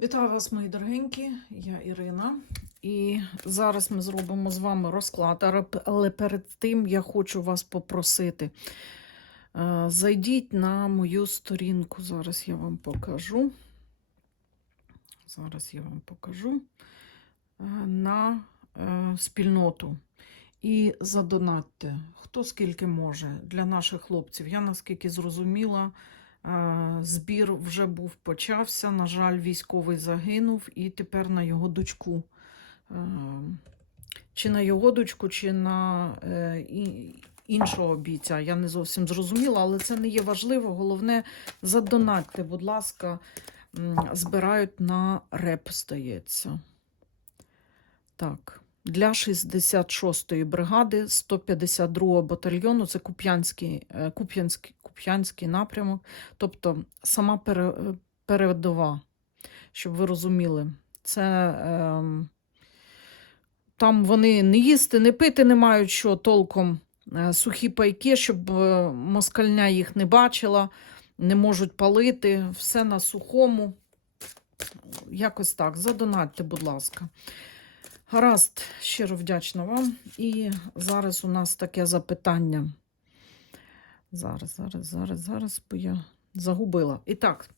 Вітаю вас, мої дорогенькі, я Ірина. І зараз ми зробимо з вами розклад, але- перед тим я хочу вас попросити. е, Зайдіть на мою сторінку. Зараз я вам покажу. Зараз я вам покажу е, на е, спільноту. І задонатьте, хто скільки може для наших хлопців. Я наскільки зрозуміла, збір вже був почався. На жаль, військовий загинув, і тепер на його дочку. е, Чи на його дочку, чи на е, іншого бійця. Я не зовсім зрозуміла, але це не є важливо. Головне, задонатьте, будь ласка, збирають на реп, стається. Так. Для 66-ї бригади 152-го батальйону, це Куп'янський, е, Куп'янський, Куп'янський напрямок, тобто сама е, передова, щоб ви розуміли. Це ем, там вони не їсти, не пити не мають що толком. Е, Сухі пайки, щоб е, москальня їх не бачила, не можуть палити, все на сухому. Якось так. Задонатьте, будь ласка. Гаразд, щиро вдячна вам. І зараз у нас таке запитання. Зараз, зараз, зараз, зараз, бо я загубила. І так,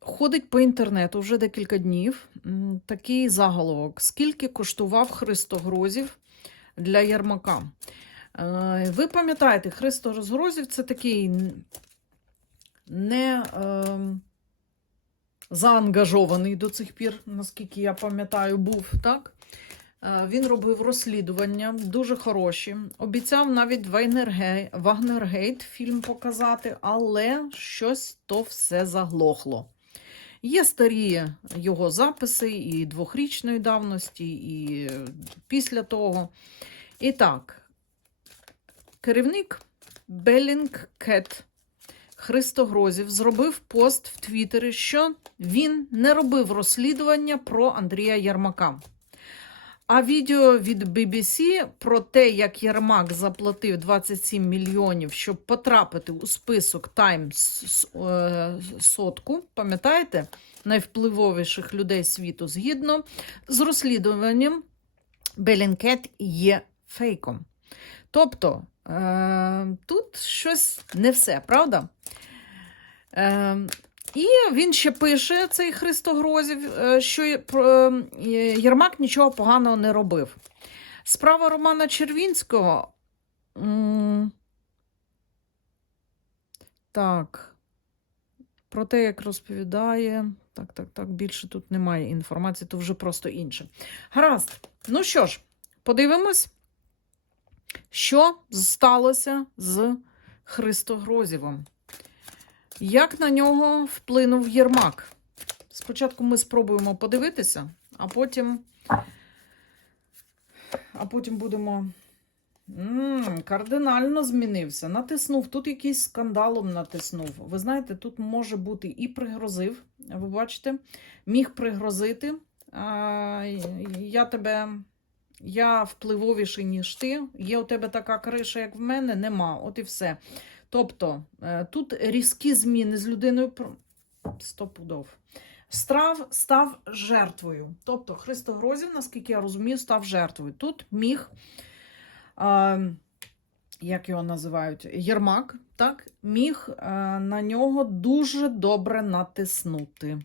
ходить по інтернету вже декілька днів такий заголовок: скільки коштував Христогрозів для Ярмака? Е, Ви пам'ятаєте, Христогрозів це такий не. Заангажований до цих пір, наскільки я пам'ятаю, був так. Е, Він робив розслідування, дуже хороші. Обіцяв навіть Вагнергейт фільм показати, але щось то все заглохло. Є старі його записи і двохрічної давності, і після того. І так, керівник Bellingcat Христогрозів зробив пост в Твіттері, що він не робив розслідування про Андрія Ярмака. А відео від BBC про те, як Ярмак заплатив 27 мільйонів, щоб потрапити у список Тайм е, сотку, пам'ятаєте, найвпливовіших людей світу згідно з розслідуванням Белінкет є фейком. Тобто е, тут щось не все, правда? Е, і він ще пише, цей Христогрозів, е, що е, про, е, Єрмак нічого поганого не робив. Справа Романа Червінського. Так. Про те, як розповідає. Так, так, так, більше тут немає інформації, то вже просто інше. Гаразд. Ну що ж, подивимось, що сталося з Христогрозівом. Як на нього вплинув Єрмак? Спочатку ми спробуємо подивитися, а потім, а потім будемо. м кардинально змінився. Натиснув. Тут якийсь скандалом натиснув. Ви знаєте, тут може бути і пригрозив. Ви бачите, міг пригрозити. А, я тебе. Я впливовіший, ніж ти. Є у тебе така криша, як в мене, нема. От і все. Тобто е, тут різкі зміни з людиною стопудов. Страв став жертвою. Тобто Христогрозів, наскільки я розумію, став жертвою. Тут міг, е, як його називають, Єрмак, так, міг е, на нього дуже добре натиснути.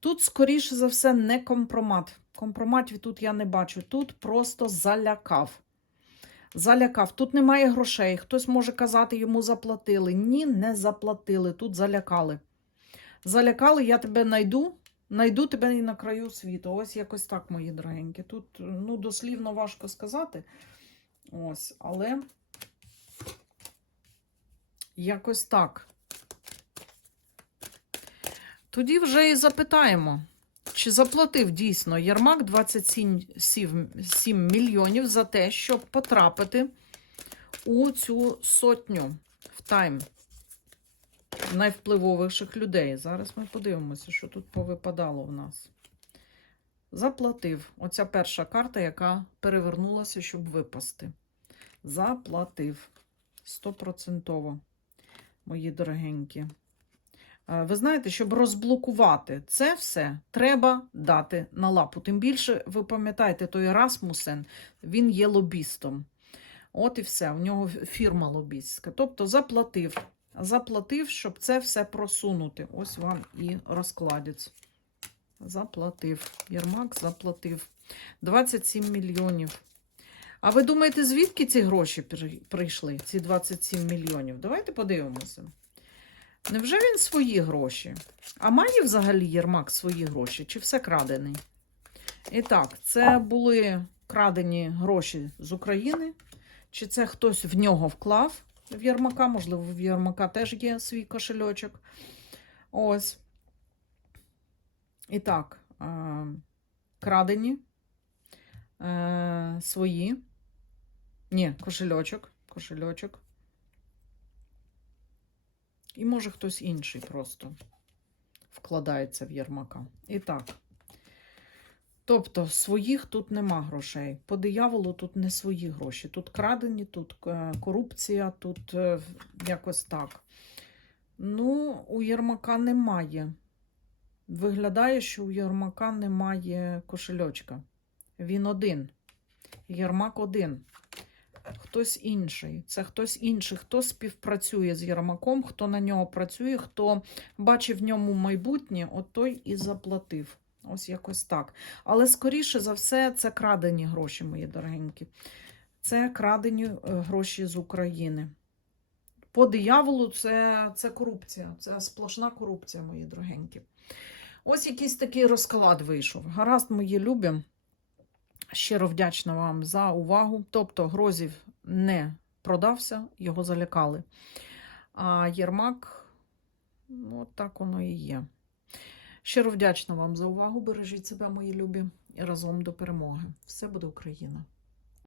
Тут, скоріше за все, не компромат. Компроматів тут я не бачу. Тут просто залякав. Залякав. Тут немає грошей. Хтось може казати, йому заплатили. Ні, не заплатили. Тут залякали. Залякали, я тебе найду, найду тебе і на краю світу. Ось якось так, мої дорогенькі. Тут ну, дослівно важко сказати. Ось, але якось так. Тоді вже і запитаємо. Чи заплатив дійсно Єрмак 27 сім- сім мільйонів за те, щоб потрапити у цю сотню в тайм найвпливовіших людей? Зараз ми подивимося, що тут повипадало в нас. Заплатив. Оця перша карта, яка перевернулася, щоб випасти. Заплатив. Стопроцентово, мої дорогенькі. Е, Ви знаєте, щоб розблокувати це все, треба дати на лапу. Тим більше, ви пам'ятаєте, той Расмусен, він є лобістом. От і все, у нього фірма лобістська. Тобто заплатив, заплатив, щоб це все просунути. Ось вам і розкладець. Заплатив. Єрмак заплатив. 27 мільйонів. А ви думаєте, звідки ці гроші прийшли? Ці 27 мільйонів? Давайте подивимося. Невже він свої гроші? А має взагалі Єрмак свої гроші? Чи все крадений? І так, це були крадені гроші з України. Чи це хтось в нього вклав в Єрмака? Можливо, в Єрмака теж є свій кошельочок. Ось. І так, е, крадені е, свої. Ні, кошельочок. Кошельочок. І може хтось інший просто вкладається в Єрмака. І так. Тобто своїх тут нема грошей. По дияволу тут не свої гроші. Тут крадені, тут е, корупція, тут е, якось так. Ну, у Єрмака немає. Виглядає, що у Єрмака немає кошельочка. Він один. Єрмак один. Хтось інший. Це хтось інший, хто співпрацює з Єрмаком, хто на нього працює, хто бачив в ньому майбутнє, от той і заплатив. Ось якось так. Але скоріше за все, це крадені гроші, мої дорогенькі. Це крадені е, гроші з України. По дияволу це, це корупція. Це сплошна корупція, мої дорогенькі. Ось якийсь такий розклад вийшов. Гаразд, мої любі. Щиро вдячна вам за увагу. Тобто, Грозів не продався, його залякали. А Єрмак, ну, от так воно і є. Щиро вдячна вам за увагу. Бережіть себе, мої любі, і разом до перемоги. Все буде Україна!